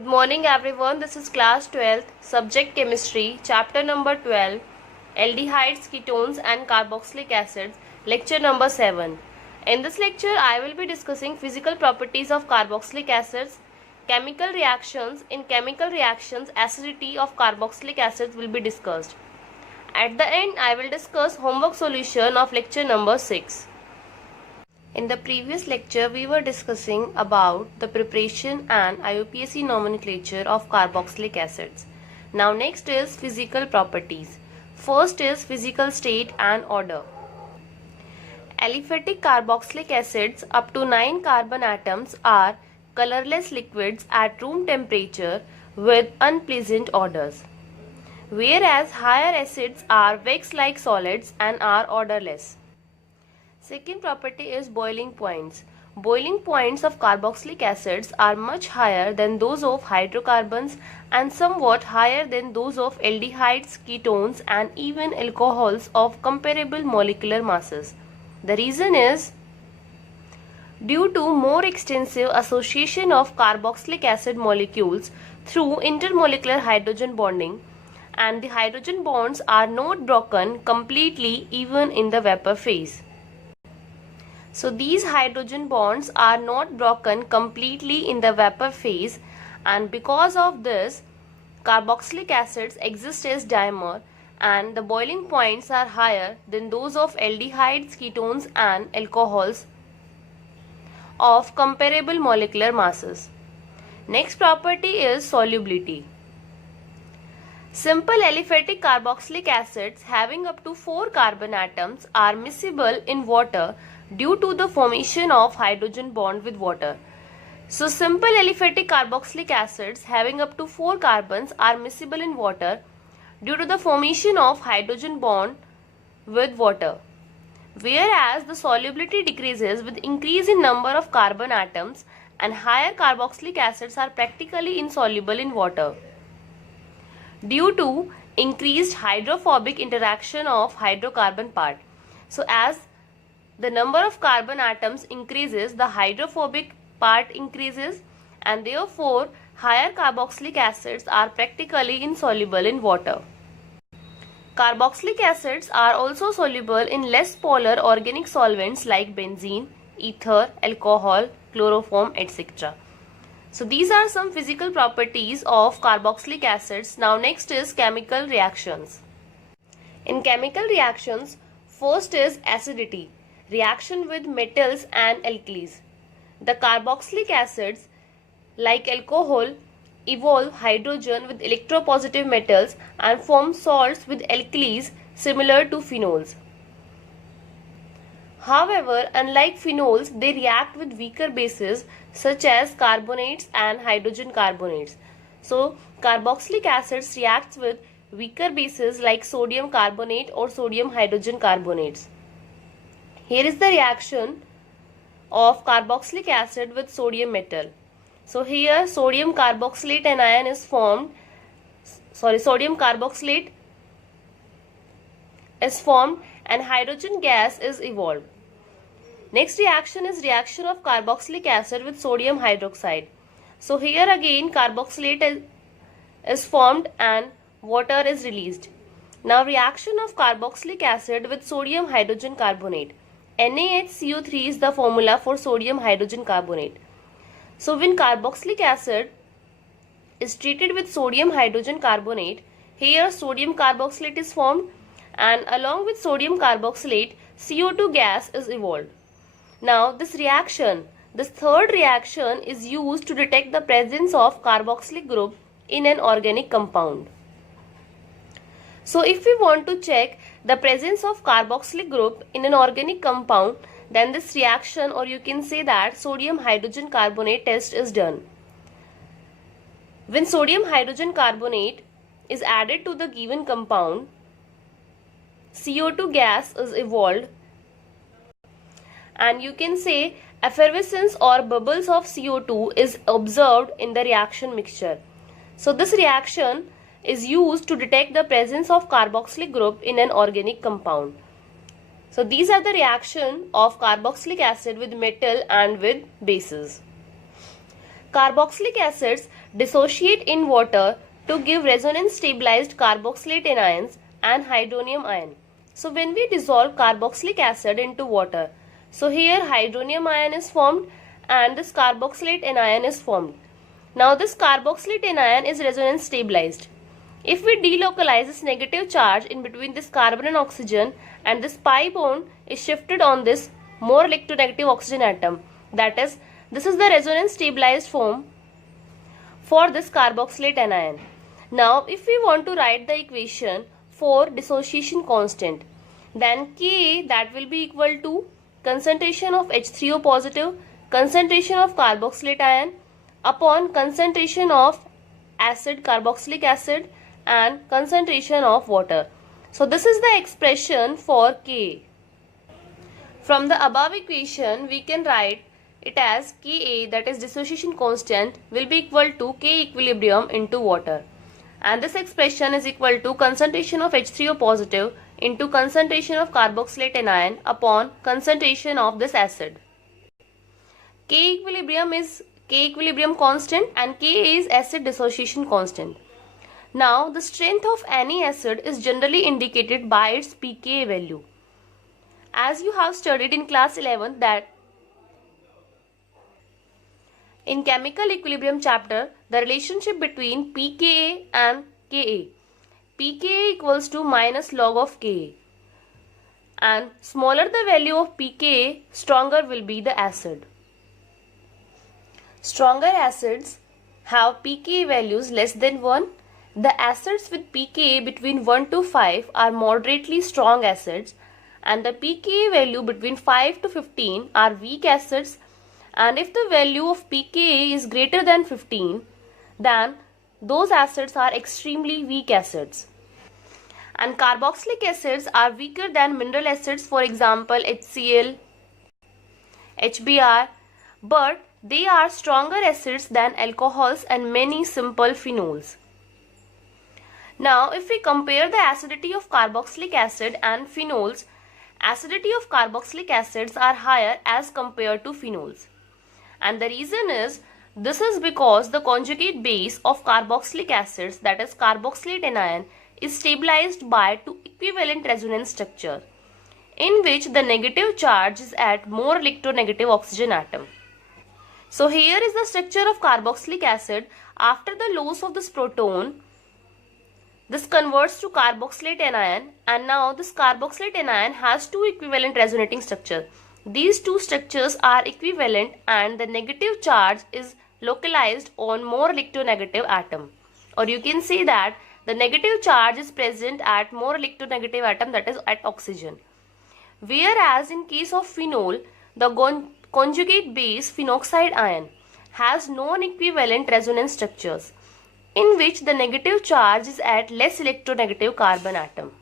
Good morning everyone, this is class 12th, subject chemistry, chapter number 12, aldehydes, ketones and carboxylic acids, lecture number 7. In this lecture, I will be discussing physical properties of carboxylic acids, chemical reactions. In chemical reactions, acidity of carboxylic acids will be discussed. At the end, I will discuss homework solution of lecture number 6. In the previous lecture, we were discussing about the preparation and IUPAC nomenclature of carboxylic acids. Now next is physical properties. First is physical state and order. Aliphatic carboxylic acids up to 9 carbon atoms are colorless liquids at room temperature with unpleasant odors, whereas higher acids are wax-like solids and are odorless. Second property is boiling points. Boiling points of carboxylic acids are much higher than those of hydrocarbons and somewhat higher than those of aldehydes, ketones and even alcohols of comparable molecular masses. The reason is due to more extensive association of carboxylic acid molecules through intermolecular hydrogen bonding, and the hydrogen bonds are not broken completely even in the vapor phase. So these hydrogen bonds are not broken completely in the vapor phase, and because of this carboxylic acids exist as dimer and the boiling points are higher than those of aldehydes, ketones and alcohols of comparable molecular masses. Next property is solubility. Simple aliphatic carboxylic acids having up to 4 carbon atoms are miscible in water due to the formation of hydrogen bond with water. So simple aliphatic carboxylic acids having up to 4 carbons are miscible in water due to the formation of hydrogen bond with water, whereas the solubility decreases with increase in number of carbon atoms and higher carboxylic acids are practically insoluble in water due to increased hydrophobic interaction of hydrocarbon part. So as the number of carbon atoms increases, the hydrophobic part increases, and therefore higher carboxylic acids are practically insoluble in water. Carboxylic acids are also soluble in less polar organic solvents like benzene, ether, alcohol, chloroform, etc. So these are some physical properties of carboxylic acids. Now next is chemical reactions. In chemical reactions, first is acidity, reaction with metals and alkalis. The carboxylic acids like alcohol evolve hydrogen with electropositive metals and form salts with alkalis similar to phenols. However, unlike phenols, they react with weaker bases such as carbonates and hydrogen carbonates. So, carboxylic acids reacts with weaker bases like sodium carbonate or sodium hydrogen carbonates. Here is the reaction of carboxylic acid with sodium metal. So here sodium carboxylate anion is formed, sodium carboxylate is formed and hydrogen gas is evolved. Next reaction is reaction of carboxylic acid with sodium hydroxide. So here again carboxylate is formed and water is released. Now reaction of carboxylic acid with sodium hydrogen carbonate. NaHCO3 is the formula for sodium hydrogen carbonate. So when carboxylic acid is treated with sodium hydrogen carbonate, here sodium carboxylate is formed and along with sodium carboxylate, CO2 gas is evolved. Now this third reaction is used to detect the presence of carboxylic group in an organic compound. So if we want to check the presence of carboxylic group in an organic compound, then this reaction, or you can say that sodium hydrogen carbonate test is done. When sodium hydrogen carbonate is added to the given compound, CO2 gas is evolved and you can say effervescence or bubbles of CO2 is observed in the reaction mixture. So this reaction is used to detect the presence of carboxylic group in an organic compound. So these are the reaction of carboxylic acid with metal and with bases. Carboxylic acids dissociate in water to give resonance stabilized carboxylate anions and hydronium ion. So when we dissolve carboxylic acid into water, so here hydronium ion is formed and this carboxylate anion is formed. Now this carboxylate anion is resonance stabilized. If we delocalize this negative charge in between this carbon and oxygen, and this pi bond is shifted on this more electronegative oxygen atom, that is, this is the resonance stabilized form for this carboxylate anion. Now if we want to write the equation for dissociation constant, then Ka, that will be equal to concentration of H3O positive, concentration of carboxylate ion upon concentration of acid, carboxylic acid, and concentration of water. So this is the expression for Ka. From the above equation, we can write it as Ka, that is dissociation constant, will be equal to K equilibrium into water. And this expression is equal to concentration of H3O positive into concentration of carboxylate anion upon concentration of this acid. K equilibrium is K equilibrium constant and K is acid dissociation constant. Now the strength of any acid is generally indicated by its pKa value. As you have studied in class 11 that in chemical equilibrium chapter, the relationship between pKa and Ka. pKa equals to minus log of Ka. And smaller the value of pKa, stronger will be the acid. Stronger acids have pKa values less than 1. The acids with pKa between 1 to 5 are moderately strong acids, and the pKa value between 5 to 15 are weak acids, and if the value of pKa is greater than 15, then those acids are extremely weak acids. And carboxylic acids are weaker than mineral acids, for example HCl, HBr, but they are stronger acids than alcohols and many simple phenols. Now, if we compare the acidity of carboxylic acid and phenols, acidity of carboxylic acids are higher as compared to phenols. And the reason is, this is because the conjugate base of carboxylic acids, that is carboxylate anion, is stabilized by two equivalent resonance structure, in which the negative charge is at more electronegative oxygen atom. So here is the structure of carboxylic acid. After the loss of this proton, this converts to carboxylate anion, and now this carboxylate anion has two equivalent resonating structures. These two structures are equivalent and the negative charge is localized on more electronegative atom. Or you can say that the negative charge is present at more electronegative atom, that is at oxygen. Whereas in case of phenol, the conjugate base phenoxide ion has non-equivalent resonance structures, in which the negative charge is at less electronegative carbon atom.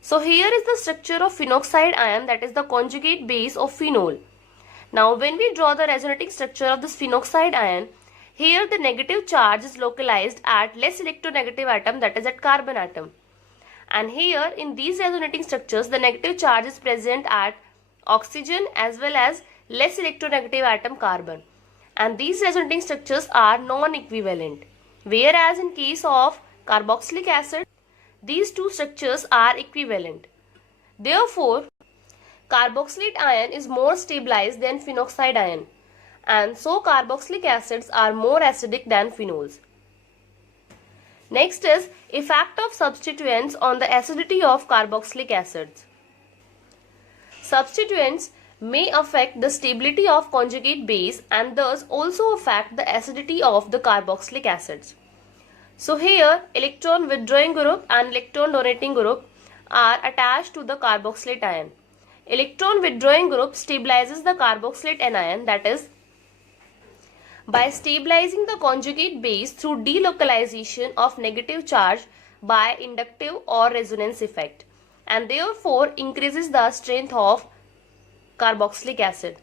So here is the structure of phenoxide ion, that is the conjugate base of phenol. Now when we draw the resonating structure of this phenoxide ion, here the negative charge is localized at less electronegative atom, that is at carbon atom. And here in these resonating structures, the negative charge is present at oxygen as well as less electronegative atom carbon. And these resonating structures are non-equivalent. Whereas in case of carboxylic acid, these two structures are equivalent. Therefore, carboxylate ion is more stabilized than phenoxide ion, and so carboxylic acids are more acidic than phenols. Next is effect of substituents on the acidity of carboxylic acids. Substituents may affect the stability of conjugate base and thus also affect the acidity of the carboxylic acids. So here electron withdrawing group and electron donating group are attached to the carboxylate ion. Electron withdrawing group stabilizes the carboxylate anion, that is by stabilizing the conjugate base through delocalization of negative charge by inductive or resonance effect, and therefore increases the strength of carboxylic acid.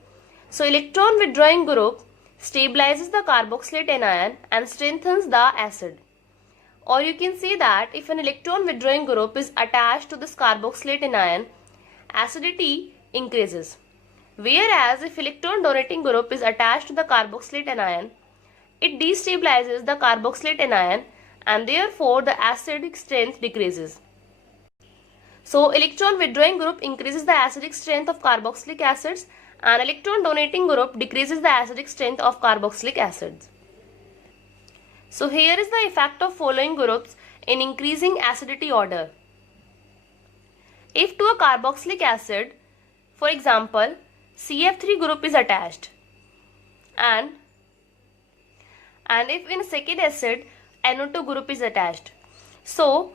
So electron withdrawing group stabilizes the carboxylate anion and strengthens the acid. Or you can say that if an electron withdrawing group is attached to this carboxylate anion, acidity increases. Whereas if electron donating group is attached to the carboxylate anion, it destabilizes the carboxylate anion and therefore the acidic strength decreases. So electron withdrawing group increases the acidic strength of carboxylic acids and electron donating group decreases the acidic strength of carboxylic acids. So here is the effect of following groups in increasing acidity order. If to a carboxylic acid, for example, CF3 group is attached and if in a second acid NO2 group is attached. So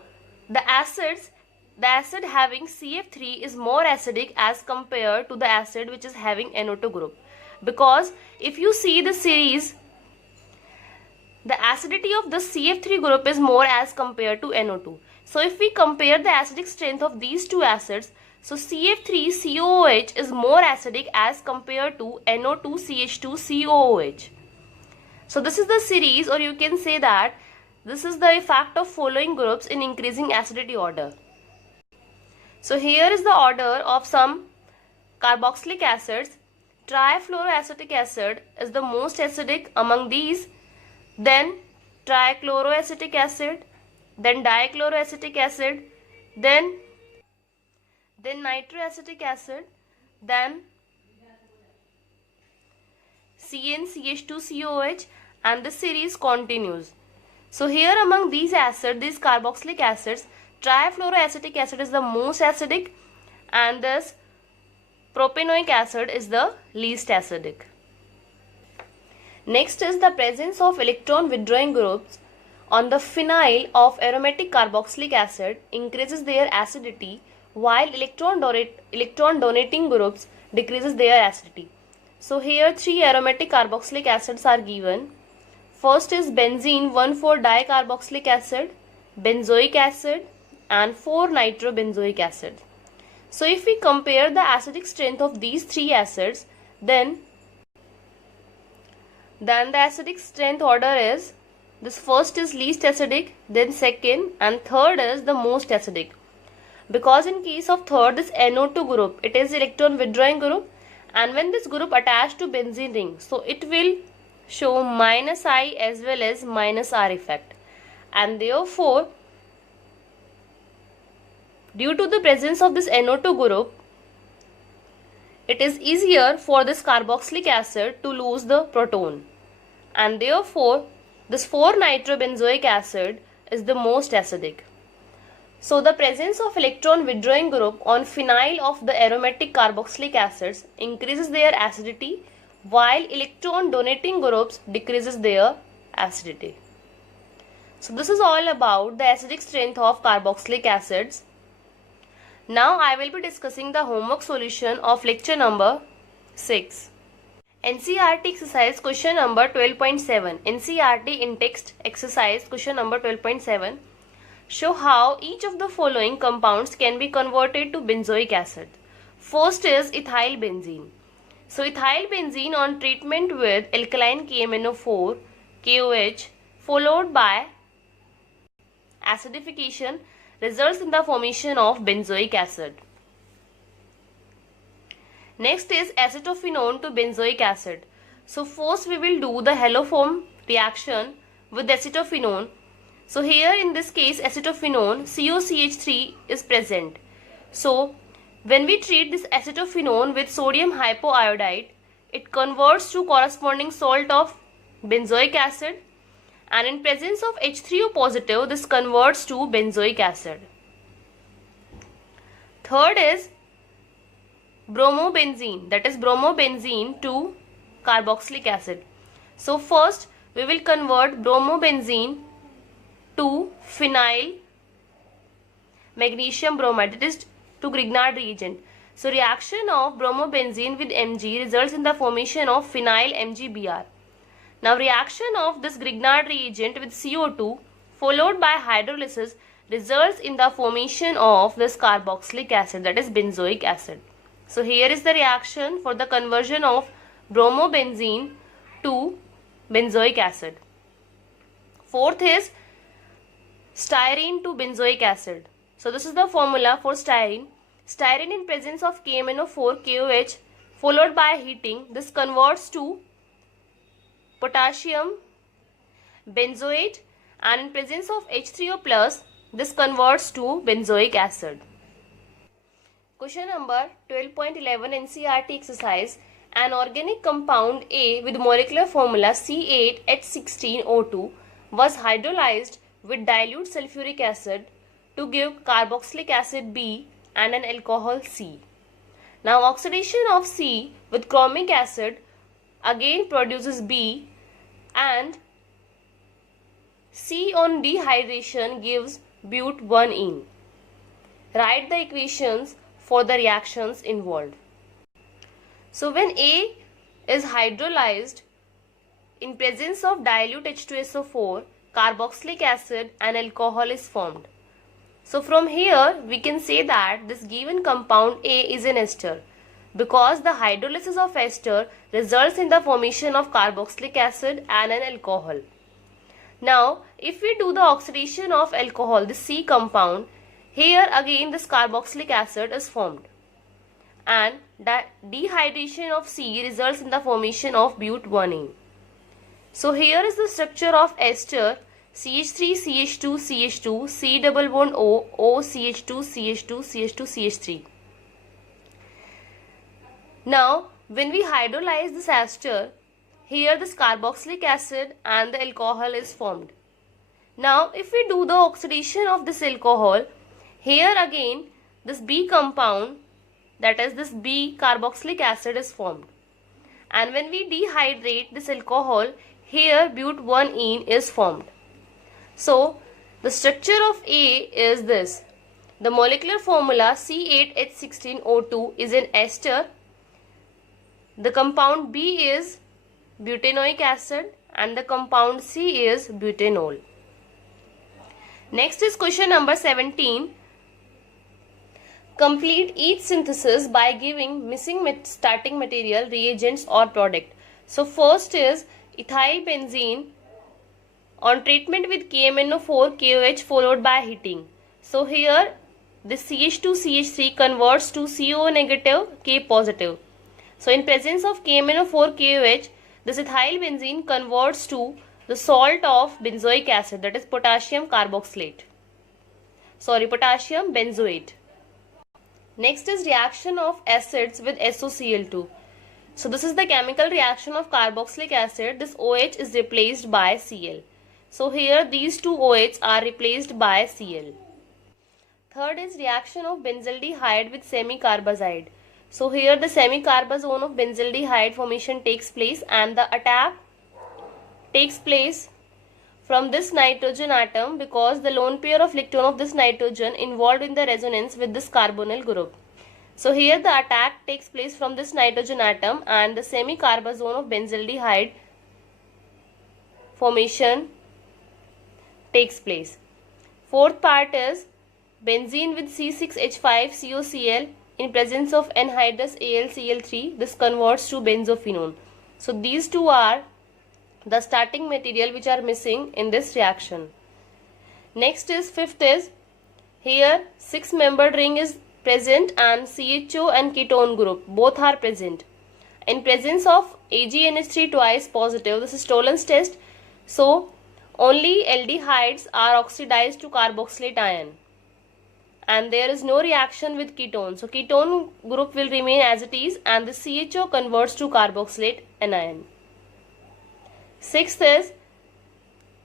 the acid having CF3 is more acidic as compared to the acid which is having NO2 group, because if you see the series, the acidity of the CF3 group is more as compared to NO2. So if we compare the acidic strength of these two acids, so CF3COOH is more acidic as compared to NO2CH2COOH. So this is the series, or you can say that this is the effect of following groups in increasing acidity order. So here is the order of some carboxylic acids. Trifluoroacetic acid is the most acidic among these, then trichloroacetic acid, then dichloroacetic acid, then nitroacetic acid, then CnCH2COH, and the series continues. So here among these acids, these carboxylic acids, trifluoroacetic acid is the most acidic and this propanoic acid is the least acidic. Next is the presence of electron withdrawing groups on the phenyl of aromatic carboxylic acid increases their acidity, while electron donating groups decreases their acidity. So here three aromatic carboxylic acids are given. First is benzene 1,4-dicarboxylic acid, benzoic acid, and 4-nitrobenzoic acid. So if we compare the acidic strength of these three acids, then the acidic strength order is, this first is least acidic, then second, and third is the most acidic. Because in case of third, this NO2 group, it is electron withdrawing group, and when this group attached to benzene ring, so it will show -I as well as -R effect, and therefore due to the presence of this NO2 group, it is easier for this carboxylic acid to lose the proton, and therefore this 4-nitrobenzoic acid is the most acidic. So the presence of electron withdrawing group on phenyl of the aromatic carboxylic acids increases their acidity, while electron donating groups decreases their acidity. So this is all about the acidic strength of carboxylic acids. Now I will be discussing the homework solution of lecture number 6. NCERT exercise question number 12.7. NCERT in text exercise question number 12.7. Show how each of the following compounds can be converted to benzoic acid. First is ethyl benzene. So ethyl benzene on treatment with alkaline KMNO4 KOH followed by acidification results in the formation of benzoic acid. Next is acetophenone to benzoic acid. So first we will do the haloform reaction with acetophenone. So here in this case acetophenone COCH3 is present. So when we treat this acetophenone with sodium hypoiodide, it converts to corresponding salt of benzoic acid, and in presence of H3O positive this converts to benzoic acid. Third is bromobenzene, that is bromobenzene to carboxylic acid. So first we will convert bromobenzene to phenyl magnesium bromide, that is to Grignard reagent. So reaction of bromobenzene with Mg results in the formation of phenyl MgBr. Now reaction of this Grignard reagent with CO2 followed by hydrolysis results in the formation of this carboxylic acid, that is benzoic acid. So here is the reaction for the conversion of bromobenzene to benzoic acid. Fourth is styrene to benzoic acid. So this is the formula for styrene. Styrene in presence of KMNO4 KOH followed by heating, this converts to potassium benzoate, and in presence of H3O plus, this converts to benzoic acid. Question number 12.11 NCERT exercise. An organic compound A with molecular formula C8H16O2 was hydrolyzed with dilute sulfuric acid to give carboxylic acid B and an alcohol C. Now oxidation of C with chromic acid again produces B, and C on dehydration gives but1ene. Write the equations for the reactions involved. So when A is hydrolyzed in presence of dilute H2SO4, carboxylic acid and alcohol is formed. So from here we can say that this given compound A is an ester, because the hydrolysis of ester results in the formation of carboxylic acid and an alcohol. Now if we do the oxidation of alcohol, the C compound, here again this carboxylic acid is formed, and dehydration of C results in the formation of but1ene. So here is the structure of ester: CH3, CH2, CH2, C double bond O, O, CH2, CH2, CH2, CH3. Now when we hydrolyze this ester, here this carboxylic acid and the alcohol is formed. Now if we do the oxidation of this alcohol, here again this B compound, that is this B carboxylic acid is formed, and when we dehydrate this alcohol, here but1ene is formed. So the structure of A is this: the molecular formula C8H16O2 is an ester, the compound B is butanoic acid, and the compound C is butanol. Next is question number 17. Complete each synthesis by giving missing starting material, reagents or product. So first is ethyl benzene on treatment with KMnO4 KOH followed by heating. So here this CH2CH3 converts to CO negative K positive. So in presence of KMnO4 KOH, this ethyl benzene converts to the salt of benzoic acid, that is potassium benzoate. Next is reaction of acids with SOCl2. So this is the chemical reaction of carboxylic acid. This OH is replaced by Cl. So here these two OH are replaced by Cl. Third is reaction of benzaldehyde with semicarbazide. So here the semicarbazone of benzaldehyde formation takes place, and the attack takes place from this nitrogen atom, because the lone pair of electron of this nitrogen involved in the resonance with this carbonyl group. So here the attack takes place from this nitrogen atom, and the semicarbazone of benzaldehyde formation takes place. Fourth part is benzene with C6H5COCl in presence of anhydrous AlCl3. This converts to benzophenone. So these two are the starting material which are missing in this reaction. Next is fifth is here 6-membered ring is present, and CHO and ketone group both are present. In presence of AgNH3 twice positive, this is Tollens test. So only aldehydes are oxidized to carboxylate ion, and there is no reaction with ketone. So ketone group will remain as it is, and the CHO converts to carboxylate anion. Sixth is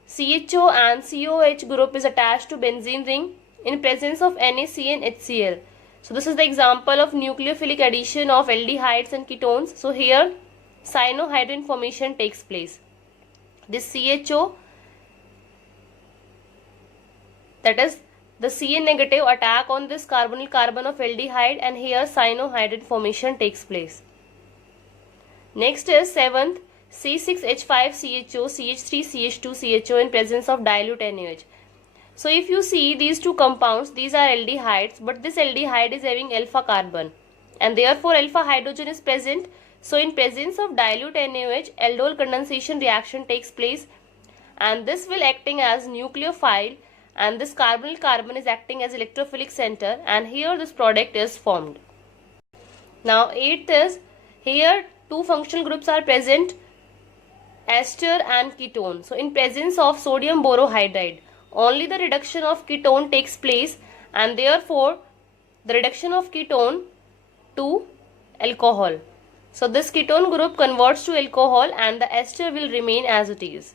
CHO and COH group is attached to benzene ring in presence of NaCN-HCl. So this is the example of nucleophilic addition of aldehydes and ketones. So here cyanohydrin formation takes place. This CHO, that is the Cn negative, attack on this carbonyl carbon of aldehyde, and here cyanohydrin formation takes place. Next is seventh C6H5CHO CH3CH2CHO in presence of dilute NaOH. So if you see these two compounds, these are aldehydes, but this aldehyde is having alpha carbon, and therefore alpha hydrogen is present. So in presence of dilute NaOH, aldol condensation reaction takes place, and this will acting as nucleophile, and this carbonyl carbon is acting as electrophilic center, and here this product is formed. Now eighth is here two functional groups are present, ester and ketone. So in presence of sodium borohydride, only the reduction of ketone takes place, and therefore the reduction of ketone to alcohol. So this ketone group converts to alcohol and the ester will remain as it is.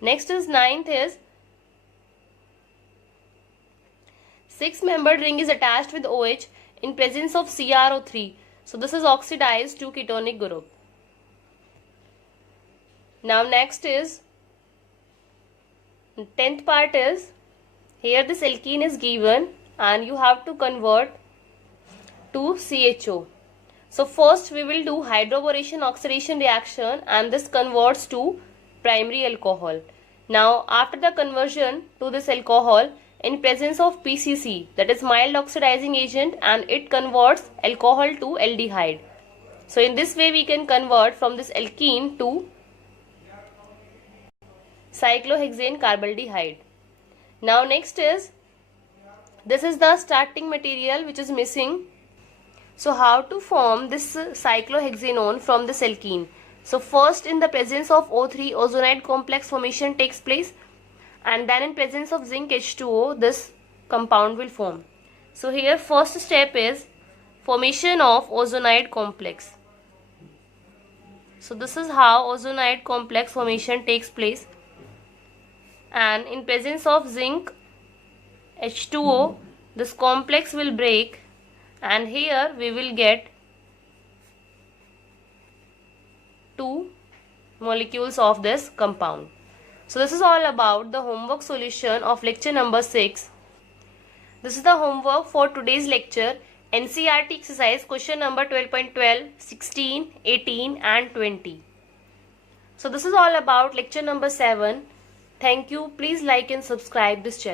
Next is ninth is 6-membered ring is attached with OH in presence of CrO3. So this is oxidized to ketonic group. Now next is 10th part is, here this alkene is given and you have to convert to CHO. So first we will do hydroboration oxidation reaction and this converts to primary alcohol. Now after the conversion to this alcohol, in presence of PCC, that is mild oxidizing agent, and it converts alcohol to aldehyde. So in this way we can convert from this alkene to cyclohexane carbaldehyde. Now next is, this is the starting material which is missing. So how to form this cyclohexanone from this alkene? So first, in the presence of O3, ozonide complex formation takes place, and then in presence of zinc H2O, this compound will form. So here first step is formation of ozonide complex. So this is how ozonide complex formation takes place, and in presence of zinc H2O, this complex will break, and here we will get 2 molecules of this compound. So this is all about the homework solution of lecture number 6. This is the homework for today's lecture. NCERT exercise question number 12.12, 16, 18 and 20. So this is all about lecture number 7. Thank you. Please like and subscribe this channel.